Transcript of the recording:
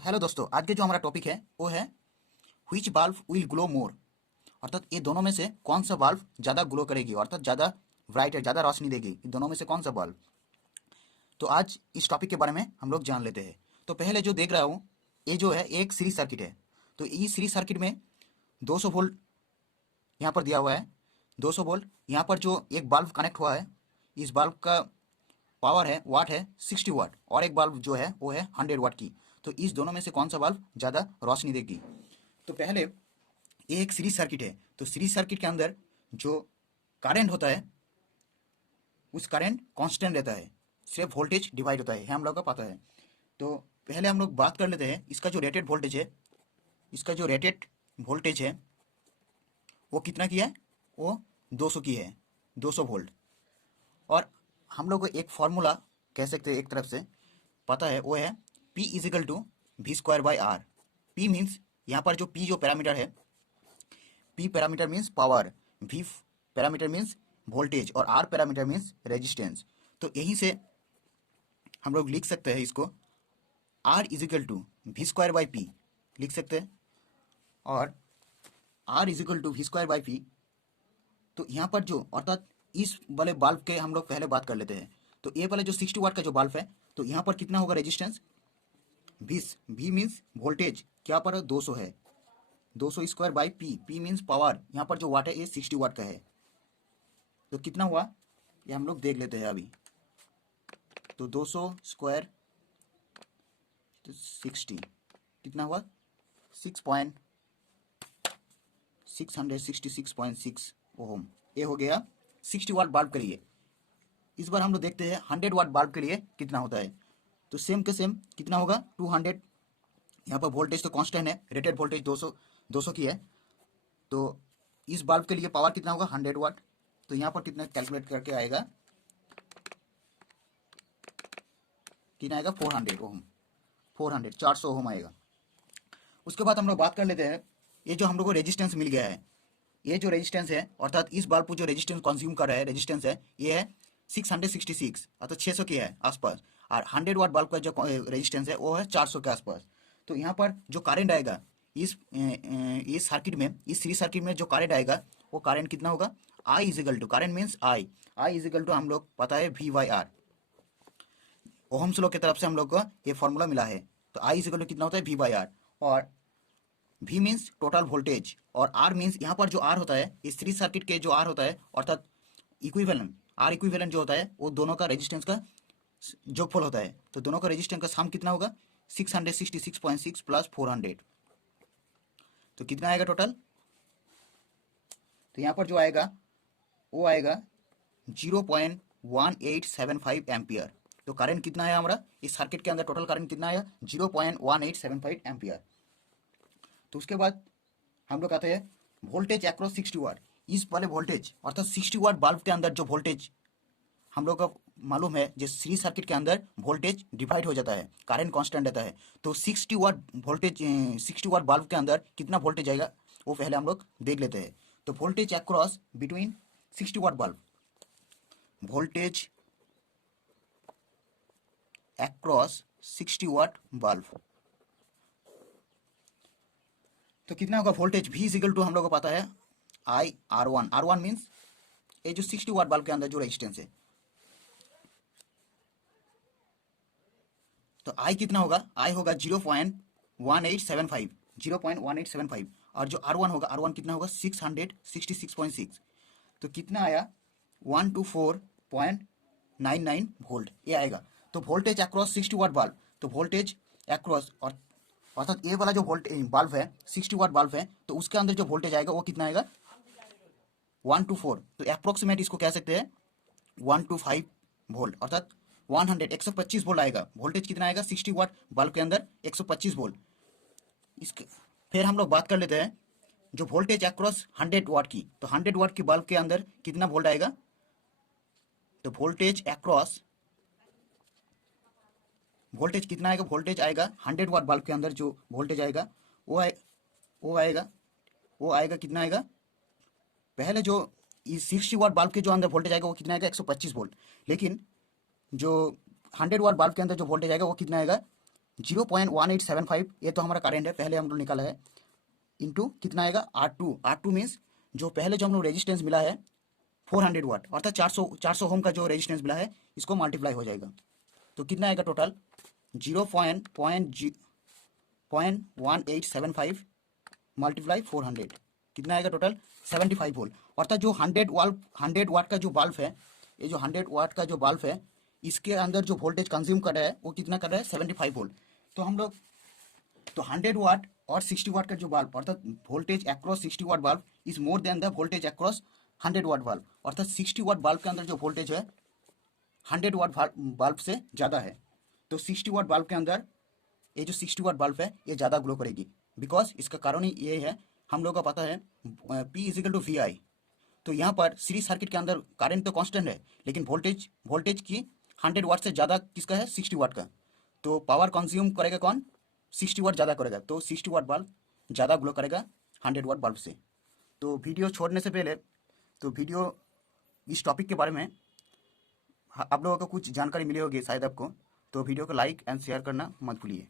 तो हेलो दोस्तों, आज के जो हमारा टॉपिक है वो है व्हिच बाल्ब विल ग्लो मोर। अर्थात ये दोनों में से कौन सा बाल्ब ज़्यादा ग्लो करेगी, अर्थात ज़्यादा ब्राइट है, ज़्यादा रोशनी देगी, इन दोनों में से कौन सा बाल्ब। तो आज इस टॉपिक के बारे में हम लोग जान लेते हैं। तो पहले जो देख रहा हूँ, ये जो है एक सीरीज सर्किट है। तो इस सीरीज सर्किट में 200 वोल्ट यहाँ पर दिया हुआ है। 200 वोल्ट यहाँ पर जो एक बल्ब कनेक्ट हुआ है, इस बल्ब का पावर है, वाट है 60 वाट, और एक बल्ब जो है वो है 100 वाट की। तो इस दोनों में से कौन सा बल्ब ज़्यादा रोशनी देगी। तो पहले ये एक सीरीज सर्किट है। तो सीरीज सर्किट के अंदर जो करंट होता है, उस करंट कांस्टेंट रहता है, सिर्फ वोल्टेज डिवाइड होता है, हम लोग को पता है। तो पहले हम लोग बात कर लेते हैं इसका जो रेटेड वोल्टेज है। इसका जो रेटेड वोल्टेज है वो कितना की है, वो 200 की है, 200 वोल्ट। और हम लोग को एक फार्मूला कह सकते हैं, एक तरफ से पता है, वो है P is equal to V square by R. P means यहाँ पर जो P जो पैरामीटर है, P parameter means power, V parameter means voltage, और R पैरामीटर मीन्स रेजिस्टेंस। तो यहीं से हम लोग लिख सकते हैं इसको R is equal to V square by P लिख सकते हैं, और R is equal to V square by P. तो यहाँ पर जो, अर्थात इस वाले बल्ब के हम लोग पहले बात कर लेते हैं। तो ये वाले जो 60 वाट का जो बल्ब है, तो यहाँ पर कितना होगा रेजिस्टेंस, 20। V मीन्स वोल्टेज, क्या पर 200 है, 200 square by P, P means power, यहाँ पर जो वाट है ये 60 वाट का है। तो कितना हुआ ये हम लोग देख लेते हैं अभी। तो 200 स्क्वायर तो 60 कितना हुआ, 666.6 ओम। ये हो गया 60 वाट बल्ब के लिए। इस बार हम लोग देखते हैं 100 वाट बल्ब के लिए कितना होता है। तो सेम के सेम कितना होगा, 200। यहाँ पर वोल्टेज तो कांस्टेंट है, रेटेड वोल्टेज 200 की है। तो इस बल्ब के लिए पावर कितना होगा, 100 वाट। तो यहाँ पर कितना कैलकुलेट करके आएगा, कितना आएगा, 400 ओम, 400 ओम आएगा। उसके बाद हम लोग बात कर लेते हैं, ये जो हम लोग को रेजिस्टेंस मिल गया है, ये जो रेजिस्टेंस है, अर्थात इस बल्ब को जो रेजिस्टेंस कंज्यूम कर रहा है, रेजिस्टेंस है ये है 666, अर्थात 600 के है आसपास। और 100 वाट बल्ब का जो रेजिस्टेंस है वो है 400 के आसपास। तो यहाँ पर जो करंट आएगा इस सर्किट में, इस सीरीज सर्किट में जो करंट आएगा वो करंट कितना होगा, I is equal to, current means I is equal to हम लोग पता है V/R। ओहम्स लॉ की तरफ से हम लोग को ये फॉर्मूला मिला है। तो I इजिकल टू कितना होता है, V/R। और V मीन्स टोटल वोल्टेज, और R मीन्स यहाँ पर जो R होता है, इस सीरीज सर्किट के जो R होता है, अर्थात इक्विवेलेंट, R इक्विवेलेंट जो होता है वो दोनों का रेजिस्टेंस का जोगफल होता है। तो दोनों का रेजिस्टेंस का सम कितना होगा, 666.6 प्लस 400। तो कितना आएगा टोटल। तो यहाँ पर जो आएगा वो आएगा 0.1875 एम्पियर। तो करंट कितना है हमारा इस सर्किट के अंदर, टोटल करंट कितना आएगा, 0.1875 एम्पियर। तो उसके बाद हम लोग आते हैं वोल्टेज अक्रॉस 60 वाट। इस वाले वोल्टेज, अर्थात 60 वाट बल्ब के अंदर जो वोल्टेज हम लोग को मालूम है, जो सीरीज सर्किट के अंदर वोल्टेज डिवाइड हो जाता है, करंट कांस्टेंट रहता है। तो 60 वाट वोल्टेज, 60 वाट बल्ब के अंदर कितना वोल्टेज आएगा वो पहले हम लोग देख लेते हैं। तो voltage across between 60 watt bulb, voltage across 60 watt bulb, तो कितना होगा वोल्टेज, V इजिकल टू हम लोग को पता है I/R1। R1 मीन्स ये जो 60 वाट बल्ब के अंदर जो रेजिस्टेंस है। तो I कितना होगा, I होगा 0.1875, 0.1875। और जो R1 होगा, R1 कितना होगा, 666.6। तो कितना आया, 124.99 वोल्ट ये आएगा। तो वोल्टेज अक्रॉस 60 वाट बल्ब, तो वोल्टेज अक्रॉस, और अर्थात ये वाला जो वोल्टेज बल्ब है 60 वाट बल्ब है, तो उसके अंदर जो वोल्टेज आएगा वो कितना आएगा, 124। तो अप्रोक्सीमेट इसको कह सकते हैं 125 वोल्ट, अर्थात 125 वोल्ट आएगा। वोल्टेज कितना आएगा 60 वाट बल्ब के अंदर, 125 वोल्ट। इसके फिर हम लोग बात कर लेते हैं जो वोल्टेज अक्रॉस 100 वाट की। तो 100 वाट की बल्ब के अंदर कितना वोल्ट आएगा, तो वोल्टेज अक्रॉस, वोल्टेज कितना आएगा, वोल्टेज आएगा 100 वाट बल्ब के अंदर जो वोल्टेज आएगा वो आएगा कितना आएगा, पहले जो इस 60 वाट बल्ब के जो अंदर वोल्टेज आएगा वो कितना आएगा, 125 वोल्ट। लेकिन जो 100 वाट बल्ब के अंदर जो वोल्टेज आएगा वो कितना आएगा, 0.1875 ये तो हमारा करंट है, पहले हम लोग निकाला है, इंटू कितना आएगा R2 मीन्स जो पहले जो हम लोग रेजिस्टेंस मिला है 400 वाट, अर्थात 400 ओम का जो रेजिस्टेंस मिला है इसको मल्टीप्लाई हो जाएगा, तो कितना आएगा टोटल 0.1875 मल्टीप्लाई 400, कितना आएगा टोटल 75 वोल्ट। अर्थात जो 100 वाट का जो बल्ब है, ये जो 100 वाट का जो बल्ब है इसके अंदर जो वोल्टेज कंज्यूम कर रहा है वो कितना कर रहा है 75 वोल्ट। तो हम लोग तो 100 वाट और 60 वाट का जो बल्ब, अर्थात voltage across 60 watt bulb is more than the voltage across 100 watt bulb, अर्थात 60 वाट बल्ब के अंदर जो वोल्टेज है 100 वाट बल्ब से ज़्यादा है। तो 60 वाट बल्ब के अंदर ये जो 60 वाट बल्ब है ये ज़्यादा ग्लो करेगी, बिकॉज इसका कारण ही ये है, हम लोग को पता है P इजिकल टू वी आई। तो यहाँ पर सीरीज सर्किट के अंदर करंट तो कांस्टेंट है, लेकिन वोल्टेज की 100 वाट से ज़्यादा किसका है 60 वाट का, तो पावर कंज्यूम करेगा कौन 60 वाट ज़्यादा करेगा, तो 60 वाट बल्ब ज़्यादा ग्लो करेगा 100 वाट बल्ब से। तो वीडियो छोड़ने से पहले तो वीडियो इस टॉपिक के बारे में आप लोगों को कुछ जानकारी मिली होगी शायद आपको, तो वीडियो को लाइक एंड शेयर करना मत भूलिए।